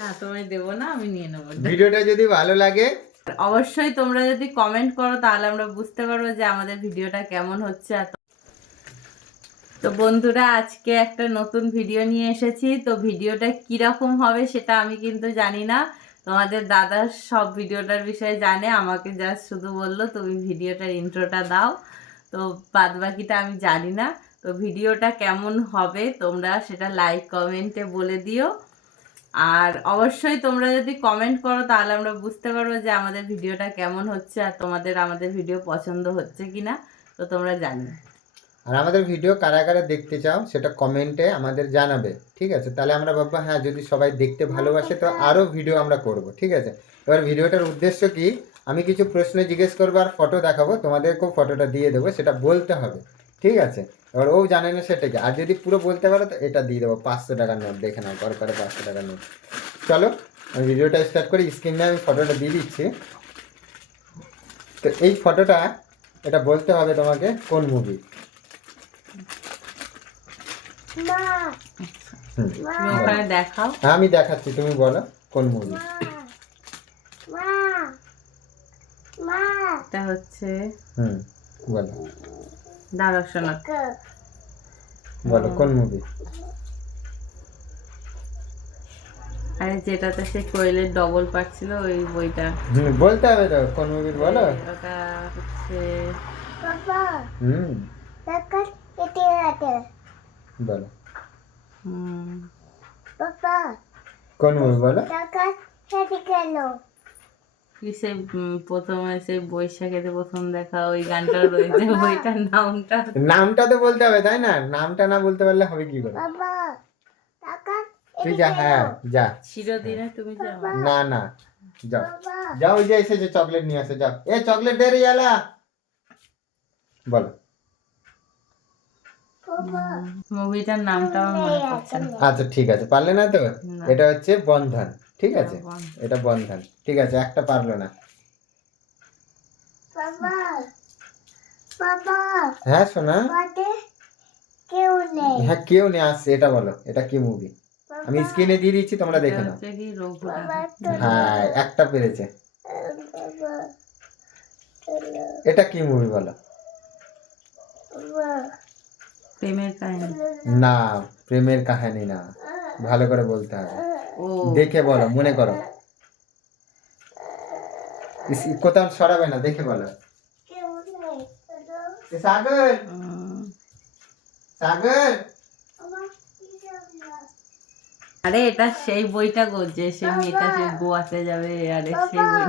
না তোমায় দেবো না, আমি নিয়ে নেবো। ভিডিওটা যদি ভালো লাগে অবশ্যই তোমরা যদি কমেন্ট করো তাহলে আমরা বুঝতে পারবো যে আমাদের ভিডিওটা কেমন হচ্ছে। তো বন্ধুরা, আজকে একটা নতুন ভিডিও নিয়ে এসেছি। তো ভিডিওটা কিরকম হবে সেটা আমি কিন্তু জানি না। তোমাদের দাদা সব ভিডিওটার বিষয়ে জানে, আমাকে জাস্ট শুধু বললো তুমি ভিডিওটার ইন্ট্রোটা দাও। তো বাদ বাকিটা আমি জানি না। তো ভিডিওটা কেমন হবে তোমরা সেটা লাইক কমেন্টে বলে দিও। আর অবশ্যই তোমরা যদি কমেন্ট করো তাহলে আমরা বুঝতে পারবো যে আমাদের ভিডিওটা কেমন হচ্ছে আর তোমাদের আমাদের ভিডিও পছন্দ হচ্ছে কিনা। তো তোমরা জানিও। আর আমাদের ভিডিও কারা কারা দেখতে চাও সেটা কমেন্টে আমাদের জানাবে, ঠিক আছে? তাহলে আমরা ভাববো হ্যাঁ যদি সবাই দেখতে ভালোবাসে তো আরও ভিডিও আমরা করব, ঠিক আছে? এবার ভিডিওটার উদ্দেশ্য কি, আমি কিছু প্রশ্ন জিজ্ঞেস করবো আর ফটো দেখাবো, তোমাদেরকেও ফটোটা দিয়ে দেবো, সেটা বলতে হবে, ঠিক আছে? এবার ও জানে না সেটা কি, আর যদি পুরো বলতে পারো তো এটা দিয়ে দেবো 500 টাকার নোট, দেখে নাও করে 500 টাকার নোট। চলো আমি ভিডিওটা স্টার্ট করি, স্ক্রিনে আমি ফটোটা দিয়ে দিচ্ছি। তো এই ফটোটা এটা বলতে হবে তোমাকে কোন মুভি। ওখানে দেখাও। আমি দেখাচ্ছি, তুমি বলো কোন মুভি। এটা হচ্ছে বলো দারশনা। বলো কোন মুভি। আরে যেটাতে সে কোয়েলের ডবল পার্ট ছিল ওই বইটা। বলতে হবে তো কোন মুভি, বলো। ওটা হচ্ছে বলো পাপা কোন মুভি, বলো। কি সেই প্রথমে সেই বৈশাখেতে প্রথম দেখা ওই গানটা রয়েছে, বইটার নামটা নামটা তো বলতে হবে তাই না, নামটা না বলতে পারলে হবে কি করে। তুই যা, হ্যাঁ যা। চিরদিনে তুমি যাও। না না, যাও যাও, ওই যে এসেছে চকলেট নিয়ে আসে, যাও। এ চকলেট দে রে ইয়ালা। বলো মুভিটার নামটা আমার মনে পড়ছে না। আচ্ছা ঠিক আছে, পারলে না তো। এটা হচ্ছে বন্ধন, ঠিক আছে? এটা বন্ধন, ঠিক আছে, একটা পারলো না। হ্যাঁ শোনা, হ্যাঁ কেউ নেই আসছে, এটা বলো এটা কি মুভি। আমি স্ক্রিনে দিয়ে দিচ্ছি, তোমরা দেখে নাও। হ্যাঁ একটা পেরেছে। এটা কি মুভি বলো। প্রেমের কাহিনী না, প্রেমের কাহিনী না, ভালো করে বলতে হবে, দেখে বলো, মনে করো, কোথাও সরাবে না, দেখে বলো। সাগর, সাগর। আরে এটা সেই বইটা গো, যে সেই মেয়েটা সে গোয়াতে যাবে। আরে সেই বই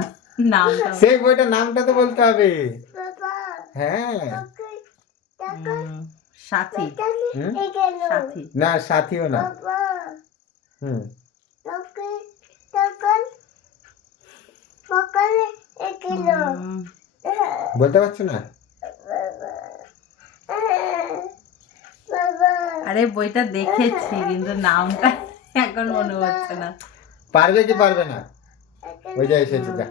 নামটা, সেই বইটার নামটা তো বলতে হবে। হ্যাঁ সাথী। সাথী না, সাথীও না। বলতে পারছো না। আরে বইটা দেখেছি কিন্তু নামটা এখন মনে হচ্ছে না। পারবে কি পারবে না, ওই যে এসেছে, যা।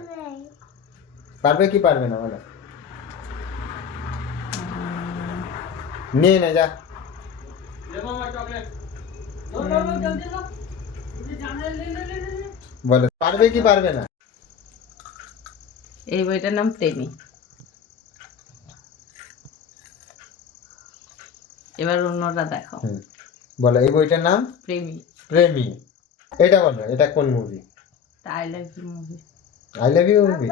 পারবে কি পারবে না বলো, নিয়ে নে যা। বলো পারবে কি পারবে না। এই বইটার নাম প্রেমী। এবার অন্যটা দেখো। বলো এই বইটার নাম প্রেমী। প্রেমী। এটা বলো এটা কোন movie. I love you movie. I love you movie.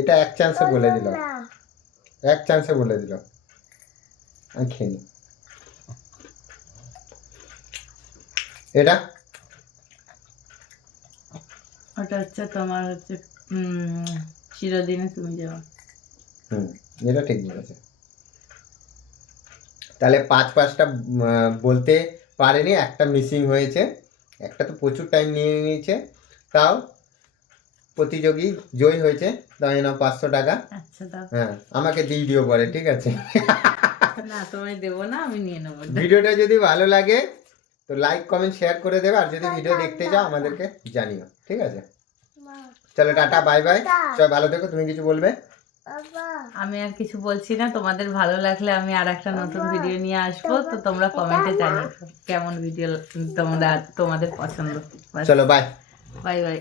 এটা এক চান্সে বলে দিল, এক চান্সে বলে দিল। আমি খেয়ে নি। এটা ওটা হচ্ছে তোমার হচ্ছে চিরদিনে তুমি যাও। এটা ঠিক বলেছে। তাহলে পাঁচটা বলতে পারেনি, একটা মিসিং হয়েছে, একটা তো প্রচুর টাইম নিয়ে নিয়েছে। তাও প্রতিযোগী জয়ী হয়েছে, তাই না 500 টাকা। আচ্ছা দাও। হ্যাঁ আমাকে দিয়ে দিও পরে, ঠিক আছে? না তোমায় দেবো না, আমি নিয়ে নেবো। ভিডিওটা যদি ভালো লাগে তো লাইক কমেন্ট শেয়ার করে দেবে, আর যদি ভিডিও দেখতে চাও আমাদেরকে জানিও, ঠিক আছে? চলো টাটা, বাই বাই, সবাই ভালো থেকো। তুমি কিছু বলবে? আমি আর কিছু বলছি না, তোমাদের ভালো লাগলে আমি আর একটা নতুন ভিডিও নিয়ে আসবো। তো তোমরা কমেন্টে জানিও কেমন ভিডিও তোমাদের পছন্দ। চলো বাই। Bye bye.